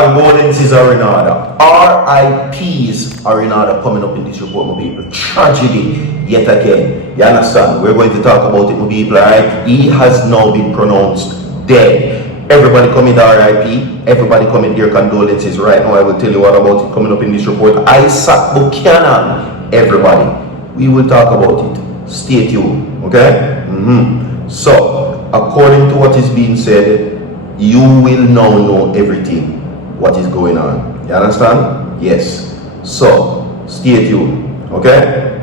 Condolences are in order. RIPs are in order coming up in this report, my people. Tragedy, yet again. You understand? We're going to talk about it, my people, alright? He has now been pronounced dead. Everybody come in the RIP. Everybody come in their condolences. Right now, I will tell you what about it coming up in this report. ISAT Buchanan. Everybody, we will talk about it. Stay tuned, okay? So, according to what is being said, you will now know everything. What is going on? You understand? Yes. So, stay tuned. Okay?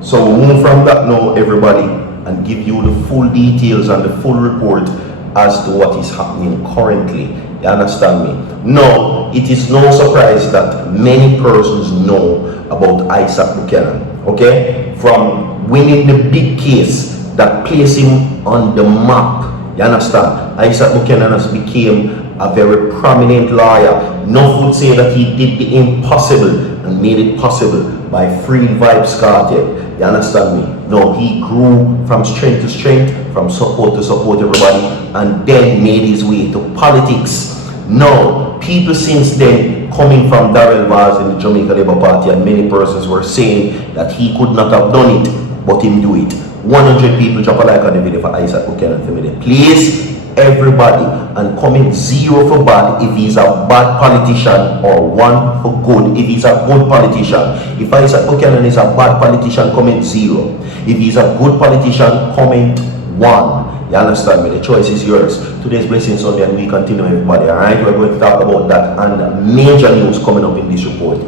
So, we'll move from that now, everybody, and give you the full details and the full report as to what is happening currently. You understand me? No, it is no surprise that many persons know about ISAT Buchanan. Okay? From winning the big case that placed him on the map. You understand? ISAT Buchanan has become a very prominent lawyer. No would say that he did the impossible and made it possible by Free Vibes Cartel. You understand me? No, he grew from strength to strength, from support to support everybody, and then made his way to politics. No, people since then coming from D3ÂD Vaz in the Jamaica Labour Party, and many persons were saying that he could not have done it, but him do it. 100 people drop a like on the video for ISAT Buchanan for me. Please, everybody, and comment 0 for bad if he's a bad politician, or 1 for good if he's a good politician. If ISAT Buchanan is a bad politician, comment 0. If he's a good politician, comment 1. You understand me? The choice is yours. Today's Blessing Sunday, and we continue, everybody. Alright, we're going to talk about that and major news coming up in this report.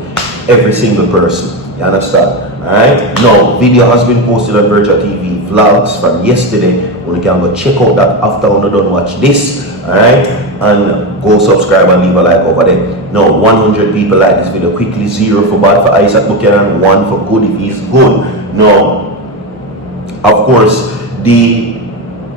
Every single person. You understand? Alright? Now, video has been posted on Virtual TV vlogs from yesterday. You can go check out that after you done watch this. Alright? And go subscribe and leave a like over there. Now, 100 people like this video. Quickly, 0 for bad for ISAT Buchanan, 1 for good if he's good. Now, of course, the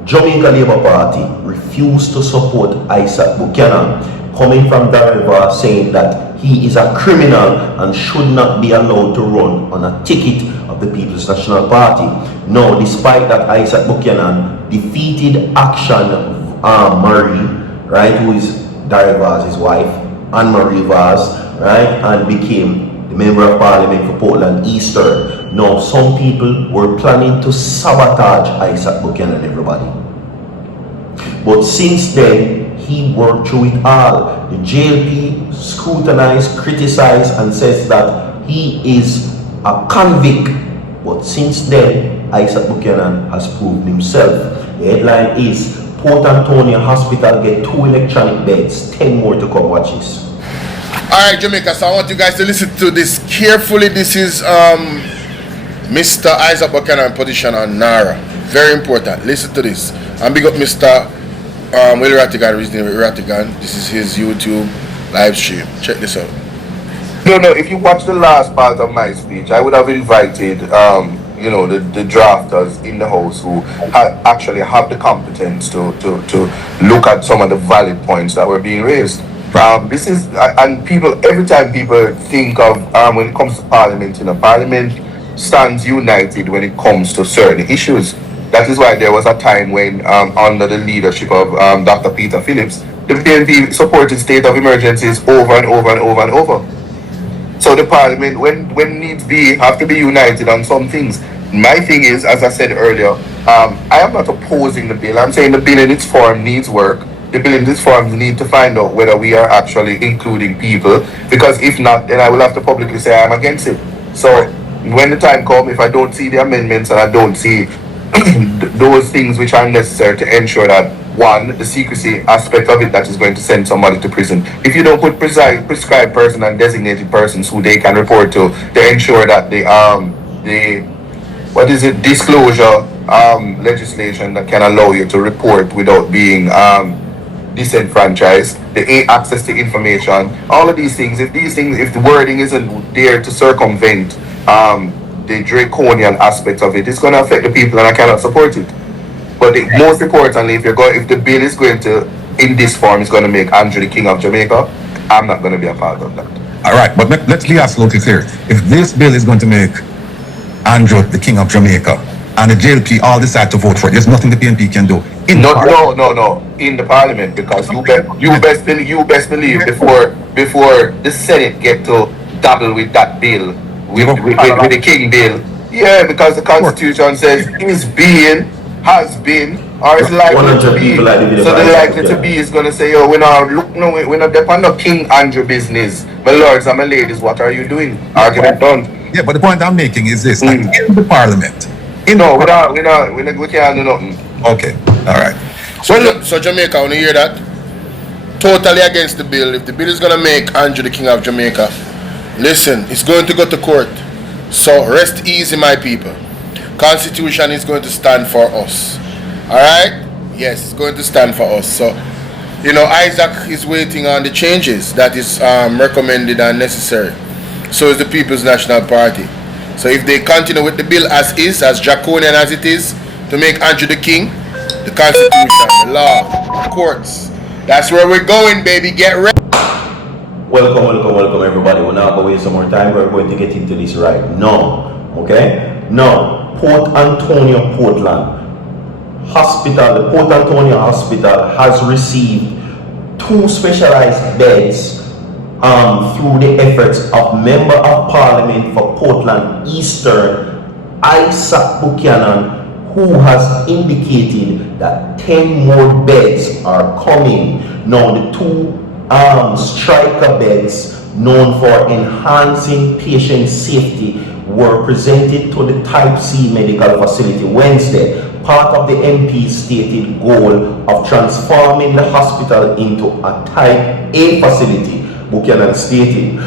Jamaica Labour Party refused to support ISAT Buchanan, coming from D3ÂD Vaz saying that he is a criminal and should not be allowed to run on a ticket of the People's National Party. Now, despite that, ISAT Buchanan defeated Action Marie, right, who is D3ÂD Vaz's wife, Anne-Marie Vaz, right, and became the Member of Parliament for Portland Eastern. Now, some people were planning to sabotage ISAT Buchanan, everybody. But since then, he worked through it all. The JLP scrutinized, criticized, and says that he is a convict. But since then, ISAT Buchanan has proved himself. The headline is, Port Antonio Hospital get 2 electronic beds, 10 more to come. Watch this. Alright, Jamaica, so I want you guys to listen to this carefully. This is Mr. ISAT Buchanan position on NARA. Very important. Listen to this. And big up Mr. Will Rattigan, his name is Rattigan. This is his YouTube live stream. Check this out. No, if you watch the last part of my speech, I would have invited, the drafters in the House who actually have the competence to look at some of the valid points that were being raised. This is, and people, every time people think of, when it comes to Parliament, Parliament stands united when it comes to certain issues. That is why there was a time when, under the leadership of Dr. Peter Phillips, the PNP supported state of emergencies over and over and over and over. So the Parliament, when needs be, have to be united on some things. My thing is, as I said earlier, I am not opposing the bill. I'm saying the bill in its form needs work. The bill in its form need to find out whether we are actually including people. Because if not, then I will have to publicly say I'm against it. So when the time comes, if I don't see the amendments and I don't see those things which are necessary to ensure that, one, the secrecy aspect of it that is going to send somebody to prison. If you don't put prescribed person and designated persons who they can report to ensure that the disclosure legislation that can allow you to report without being disenfranchised, the access to information, all of these things, if the wording isn't there to circumvent the draconian aspects of it, it's going to affect the people, and I cannot support it. But most importantly, if the bill is going to, in this form, is going to make Andrew the King of Jamaica, I'm not going to be a part of that. All right, but let's be absolutely clear. If this bill is going to make Andrew the King of Jamaica, and the JLP all decide to vote for it. There's nothing the PNP can do. No. In the parliament, because you best believe before the Senate get to dabble with that bill, with the King bill. Yeah, because the Constitution says has been, or is likely to be. So the likely to be is gonna say, we're not depend on King Andrew business. My lords and my ladies, what are you doing? Argument done. Yeah, but the point I'm making is this: like in the parliament. We can't do nothing. Okay, all right. So Jamaica, when you hear that, totally against the bill. If the bill is gonna make Andrew the King of Jamaica, listen, it's going to go to court. So rest easy, my people. Constitution is going to stand for us. Alright? Yes, it's going to stand for us. So, ISAT is waiting on the changes that is recommended and necessary. So is the People's National Party. So if they continue with the bill as is, as draconian as it is, to make Andrew the King, the Constitution, the law, the courts, that's where we're going, baby. Get ready. Welcome everybody. We're not going to waste some more time. We're going to get into this right now. Okay? Now, Port Antonio, Portland Hospital, the Port Antonio Hospital has received 2 specialized beds through the efforts of Member of Parliament for Portland Eastern, ISAT Buchanan, who has indicated that 10 more beds are coming. Now, the 2 striker beds known for enhancing patient safety were presented to the Type C medical facility Wednesday, part of the MP's stated goal of transforming the hospital into a Type A facility, Buchanan stated.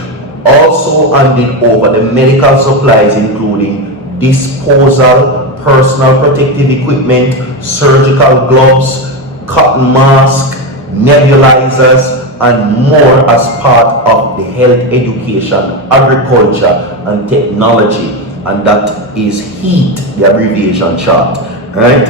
Also handed over the medical supplies including disposal, personal protective equipment, surgical gloves, cotton mask, nebulizers, and more as part of the health education, agriculture, and technology, and that is HEAT, the abbreviation chart, right?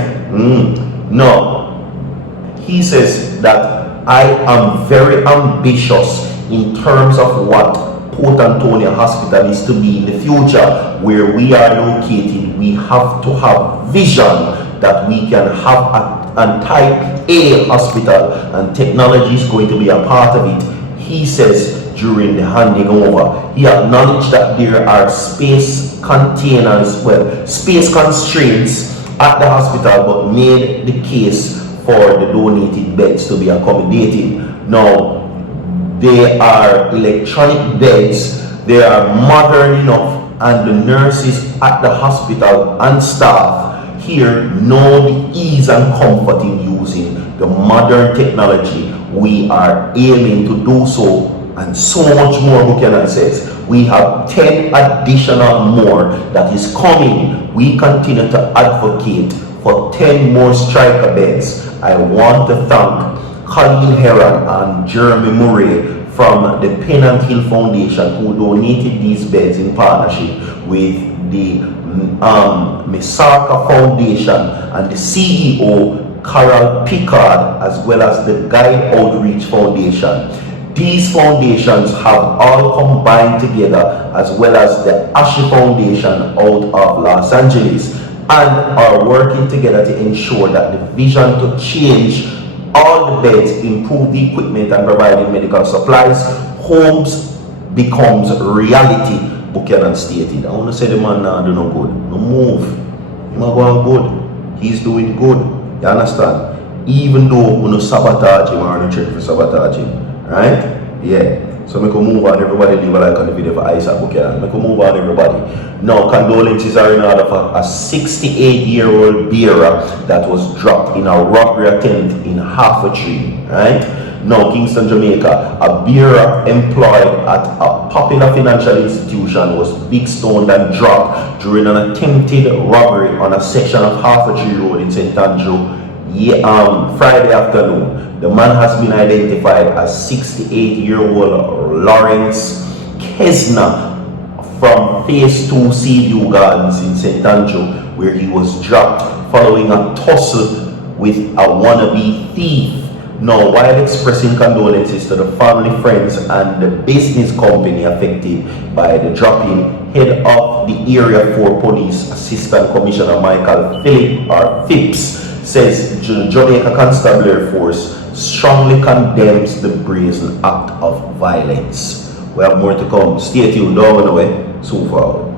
No, he says that I am very ambitious in terms of what Port Antonio Hospital is to be in the future. Where we are located, we have to have vision that we can have a Type A hospital, and technology is going to be a part of it, he says during the handing over. He acknowledged that there are space constraints at the hospital, but made the case for the donated beds to be accommodated. Now, they are electronic beds, they are modern enough, and the nurses at the hospital and staff here know the ease and comfort in using the modern technology. We are aiming to do so, and so much more. Buchanan says we have 10 additional more that is coming. We continue to advocate for 10 more striker beds. I want to thank Colleen Heron and Jeremy Murray from the Pennant Hill Foundation, who donated these beds in partnership with the Misaka Foundation and the CEO Carol Pickard, as well as the Guide Outreach Foundation. These foundations have all combined together, as well as the Ashi Foundation out of Los Angeles, and are working together to ensure that the vision to change all the beds, improve the equipment, and providing medical supplies, homes becomes reality, Buchanan stated. I want to say the man now do no good. No move. He's not going good. He's doing good. You understand? Even though we no sabotage him or no check for sabotage him. Right? Yeah. So we can move on. Everybody leave a like on the video for ISAT Buchanan. We can move on, everybody. Now, condolences are in order for a 68-year-old bearer that was dropped in a robbery attempt in Half a Tree. Right? Now, Kingston, Jamaica, a bearer employed at a popular financial institution was big stoned and dropped during an attempted robbery on a section of Half a Tree Road in St. Andrew Friday afternoon. The man has been identified as 68-year-old Lawrence Kesner from Phase 2 Seaview Gardens in St. Andrew, where he was dropped following a tussle with a wannabe thief. Now, while expressing condolences to the family, friends, and the business company affected by the dropping, head of the Area 4 Police Assistant Commissioner Michael Phipps says the Jamaica Constabulary Force strongly condemns the brazen act of violence. We have more to come. Stay tuned. Don't go away. Soon forward.